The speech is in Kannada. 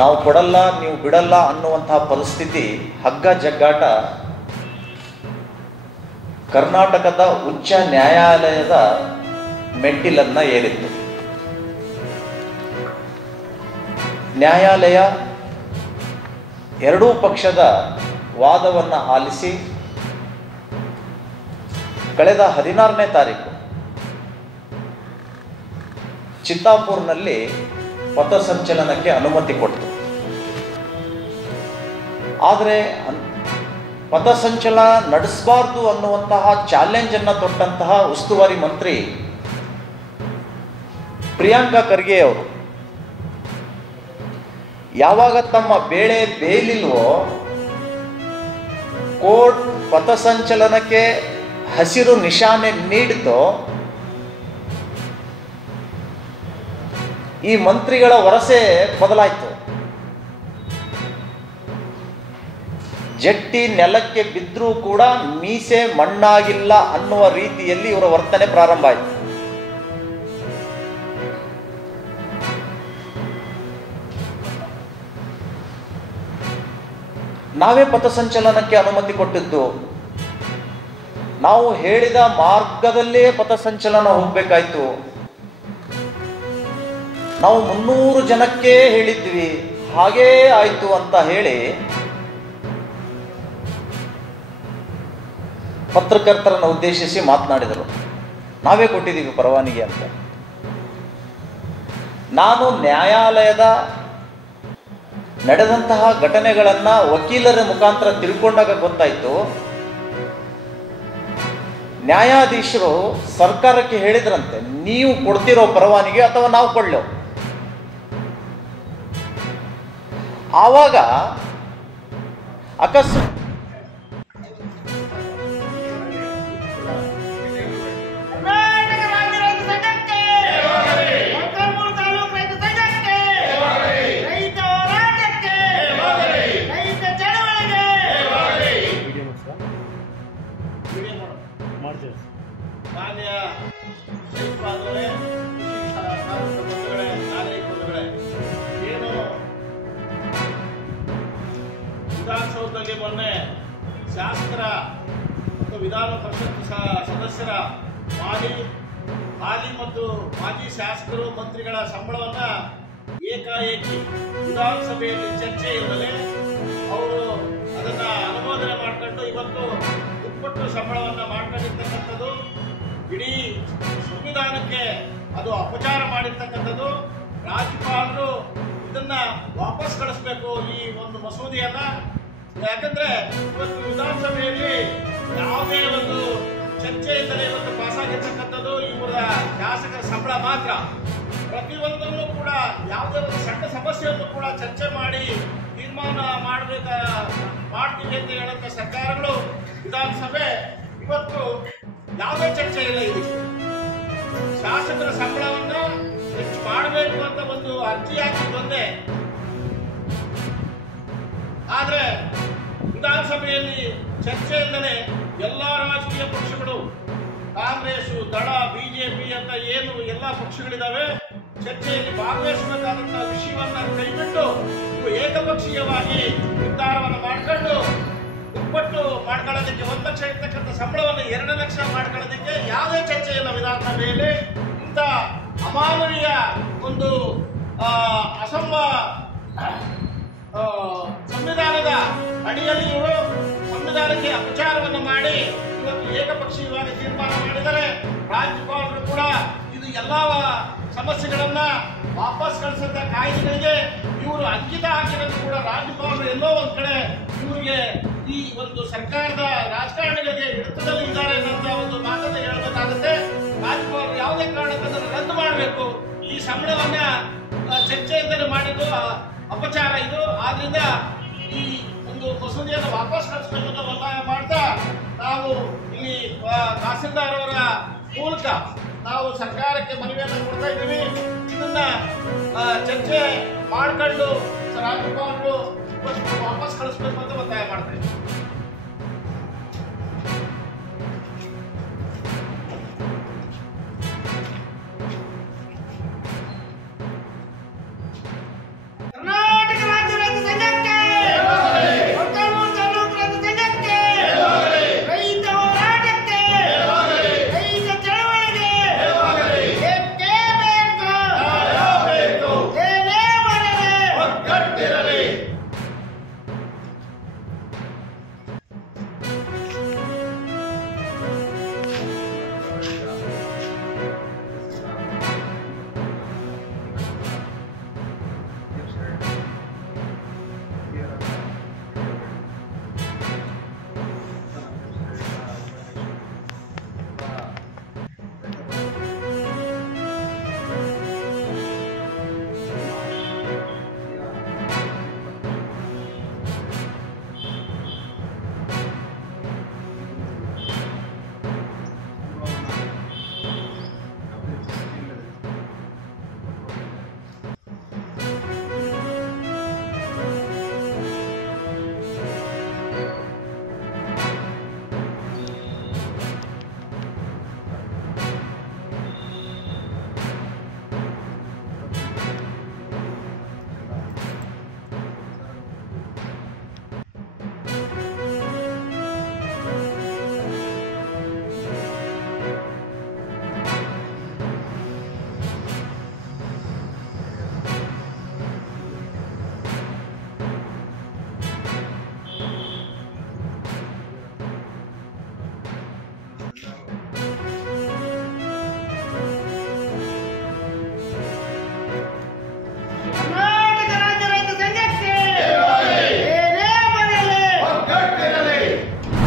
ನಾವು ಕೊಡಲ್ಲ ನೀವು ಬಿಡಲ್ಲ ಅನ್ನುವಂತಹ ಪರಿಸ್ಥಿತಿ ಹಗ್ಗ ಜಗ್ಗಾಟ ಕರ್ನಾಟಕದ ಉಚ್ಚ ನ್ಯಾಯಾಲಯದ ಮೆಟ್ಟಿಲನ್ನ ಏರಿತ್ತು. ನ್ಯಾಯಾಲಯ ಎರಡೂ ಪಕ್ಷದ ವಾದವನ್ನು ಆಲಿಸಿ ಕಳೆದ 16ನೇ ತಾರೀಕು ಚಿತ್ತಾಪುರ್ನಲ್ಲಿ ಪಥಸಂಚಲನಕ್ಕೆ ಅನುಮತಿ ಕೊಟ್ಟು, ಆದರೆ ಪಥಸಂಚಲನ ನಡೆಸಬಾರ್ದು ಅನ್ನುವಂತಹ ಚಾಲೆಂಜ್ ಅನ್ನು ತೊಟ್ಟಂತಹ ಉಸ್ತುವಾರಿ ಮಂತ್ರಿ ಪ್ರಿಯಾಂಕಾ ಖರ್ಗೆ ಅವರು ಯಾವಾಗ ತಮ್ಮ ಬೇಳೆ ಬೇಯಲಿಲ್ವೋ ಕೋರ್ಟ್ ಪಥಸಂಚಲನಕ್ಕೆ ಹಸಿರು ನಿಶಾನೆ ನೀಡಿತೋ ಈ ಮಂತ್ರಿಗಳ ವರಸೆ ಬದಲಾಯಿತು. ಜಟ್ಟಿ ನೆಲಕ್ಕೆ ಬಿದ್ದರೂ ಕೂಡ ಮೀಸೆ ಮಣ್ಣಾಗಿಲ್ಲ ಅನ್ನುವ ರೀತಿಯಲ್ಲಿ ಇವರ ವರ್ತನೆ ಪ್ರಾರಂಭ ಆಯಿತು. ನಾವೇ ಪಥಸಂಚಲನಕ್ಕೆ ಅನುಮತಿ ಕೊಟ್ಟಿದ್ದು, ನಾವು ಹೇಳಿದ ಮಾರ್ಗದಲ್ಲೇ ಪಥಸಂಚಲನ ಹೋಗ್ಬೇಕಾಯ್ತು. ನಾವು 300 ಜನಕ್ಕೆ ಹೇಳಿದ್ವಿ, ಹಾಗೇ ಆಯ್ತು ಅಂತ ಹೇಳಿ ಪತ್ರಕರ್ತರನ್ನು ಉದ್ದೇಶಿಸಿ ಮಾತನಾಡಿದರು. ನಾವೇ ಕೊಟ್ಟಿದ್ದೀವಿ ಪರವಾನಗಿ ಅಂತ. ನಾನು ನ್ಯಾಯಾಲಯದ ನಡೆದಂತಹ ಘಟನೆಗಳನ್ನ ವಕೀಲರ ಮುಖಾಂತರ ತಿಳ್ಕೊಂಡಾಗ ಗೊತ್ತಾಯ್ತು, ನ್ಯಾಯಾಧೀಶರು ಸರ್ಕಾರಕ್ಕೆ ಹೇಳಿದ್ರಂತೆ, ನೀವು ಕೊಡ್ತಿರೋ ಪರವಾನಗಿ ಅಥವಾ ನಾವು ಕೊಡ್ಲೋ. ಆವಾಗ ಅಕಸ್ಮಾತ್ ವಿಧಾನಸೌಧದಲ್ಲಿ ಮೊನ್ನೆ ಶಾಸಕರ ಮತ್ತು ವಿಧಾನ ಪರಿಷತ್ ಸದಸ್ಯರ ಹಾಲಿ ಮತ್ತು ಮಾಜಿ ಶಾಸಕರು ಮಂತ್ರಿಗಳ ಸಂಬಳವನ್ನು ಏಕಾಏಕಿ ವಿಧಾನಸಭೆಯಲ್ಲಿ ಚರ್ಚೆ ಇಲ್ಲದೆ ಅವರು ಅದನ್ನು ಅನುಮೋದನೆ ಮಾಡಿಕೊಂಡು ಇವತ್ತು ದುಪ್ಪಟ್ಟು ಸಂಬಳವನ್ನು ಮಾಡ್ಕೊಂಡಿರ್ತಕ್ಕಂಥದ್ದು, ಇಡೀ ಸಂವಿಧಾನಕ್ಕೆ ಅದು ಅಪಚಾರ ಮಾಡಿರ್ತಕ್ಕಂಥದ್ದು. ರಾಜ್ಯಪಾಲರು ಇದನ್ನ ವಾಪಸ್ ಕಳಿಸ್ಬೇಕು ಈ ಒಂದು ಮಸೂದೆಯನ್ನ. ಯಾಕಂದ್ರೆ ಇವತ್ತು ವಿಧಾನಸಭೆಯಲ್ಲಿ ಯಾವುದೇ ಒಂದು ಚರ್ಚೆ ಇಲ್ಲದೆ ಇವತ್ತು ಪಾಸ್ ಆಗಿರ್ತಕ್ಕಂಥದ್ದು ಇವರ ಶಾಸಕರ ಸಂಬಳ ಮಾತ್ರ. ಪ್ರತಿಯೊಂದನ್ನು ಕೂಡ ಯಾವುದೇ ಒಂದು ಸಣ್ಣ ಸಮಸ್ಯೆಯನ್ನು ಕೂಡ ಚರ್ಚೆ ಮಾಡಿ ತೀರ್ಮಾನ ಮಾಡ್ತೀವಿ ಅಂತ ಹೇಳುವಂತ ಸರ್ಕಾರಗಳು ವಿಧಾನಸಭೆ ಇವತ್ತು ಯಾವುದೇ ಚರ್ಚೆ ಇಲ್ಲ. ಇದಕ್ಕೆ ಶಾಸಕರ ಸಂಬಳವನ್ನು ಹೆಚ್ಚು ಮಾಡಬೇಕು ಅಂತ ಒಂದು ಅರ್ಜಿ ಹಾಕಿದ್ದೊಂದೇ. ಆದ್ರೆ ವಿಧಾನಸಭೆಯಲ್ಲಿ ಚರ್ಚೆ ಇಲ್ಲದೆ ಎಲ್ಲ ರಾಜಕೀಯ ಪಕ್ಷಗಳು, ಕಾಂಗ್ರೆಸ್, ದಳ, ಬಿಜೆಪಿ ಅಂತ ಏನು ಎಲ್ಲ ಪಕ್ಷಗಳಿದಾವೆ, ಚರ್ಚೆಯಲ್ಲಿ ಭಾಗವಹಿಸಬೇಕಾದಂತಹ ವಿಷಯವನ್ನ ಕೈಬಿಟ್ಟು ಇವು ಏಕಪಕ್ಷೀಯವಾಗಿ ನಿರ್ಧಾರವನ್ನು ಮಾಡಿಕೊಂಡು ದುಪ್ಪಟ್ಟು ಮಾಡ್ಕೊಳ್ಳೋದಕ್ಕೆ 1 ಲಕ್ಷ ಇರ್ತಕ್ಕಂಥ ಸಂಬಳವನ್ನು 2 ಲಕ್ಷ ಮಾಡ್ಕೊಳ್ಳೋದಕ್ಕೆ ಯಾವುದೇ ಚರ್ಚೆ ಇಲ್ಲ ವಿಧಾನಸಭೆಯಲ್ಲಿ. ಇಂಥ ಅಮಾನವೀಯ ಒಂದು ಸಂವಿಧಾನದ ಅಡಿಯಲ್ಲಿ ಇವರು ಸಂವಿಧಾನಕ್ಕೆ ಅಪಚಾರವನ್ನು ಮಾಡಿ ಇವತ್ತು ಏಕಪಕ್ಷೀಯವಾಗಿ ತೀರ್ಮಾನ ಮಾಡಿದರೆ ರಾಜ್ಯಪಾಲರು ಕೂಡ ಇದು ಎಲ್ಲ ಸಮಸ್ಯೆಗಳನ್ನ ವಾಪಸ್ ಕಳಿಸಂತ ಕಾಯ್ದೆಗಳಿಗೆ ಇವರು ಅಂಕಿತ ಹಾಕಿರೋದು ಕೂಡ ರಾಜ್ಯಪಾಲರು ಎಲ್ಲೋ ಒಂದ್ ಕಡೆ ಇವರಿಗೆ ಈ ಒಂದು ಸರ್ಕಾರದ ರಾಜಕಾರಣಿಗಳಿಗೆ ಹಿಡಿತದಲ್ಲಿ ಇದ್ದಾರೆ ಅನ್ನೋ ಒಂದು ಮಾತನ್ನು ಹೇಳಬೇಕಾಗುತ್ತೆ. ರಾಜ್ಯಪಾಲರು ಯಾವುದೇ ಕಾರಣಕ್ಕೂ ರದ್ದು ಮಾಡಬೇಕು. ಈ ಸಂಬಳವನ್ನ ಚರ್ಚೆಯಿಂದಲೇ ಮಾಡಿದ್ದು ಅಪಚಾರ ಇದು. ಆದ್ರಿಂದ ಈ ಒಂದು ಮಸೂದೆಯನ್ನು ವಾಪಸ್ ಕಳಿಸಬೇಕು ಅಂತ ಒತ್ತಾಯ ಮಾಡ್ತಾ ನಾವು ಇಲ್ಲಿ ತಹಸೀಲ್ದಾರ್ ಅವರ ಮೂಲಕ ನಾವು ಸರ್ಕಾರಕ್ಕೆ ಮನವಿಯನ್ನು ಕೊಡ್ತಾ ಇದ್ದೀವಿ. ಇದನ್ನ ಚರ್ಚೆ ಮಾಡ್ಕೊಂಡು ರಾಜ್ಯಪಾಲರು ವಾಪಸ್ ಕಳಿಸ್ಬೇಕು ಅಂತ ಒತ್ತಾಯ ಮಾಡ್ತಾ ಇದ್ದೀವಿ.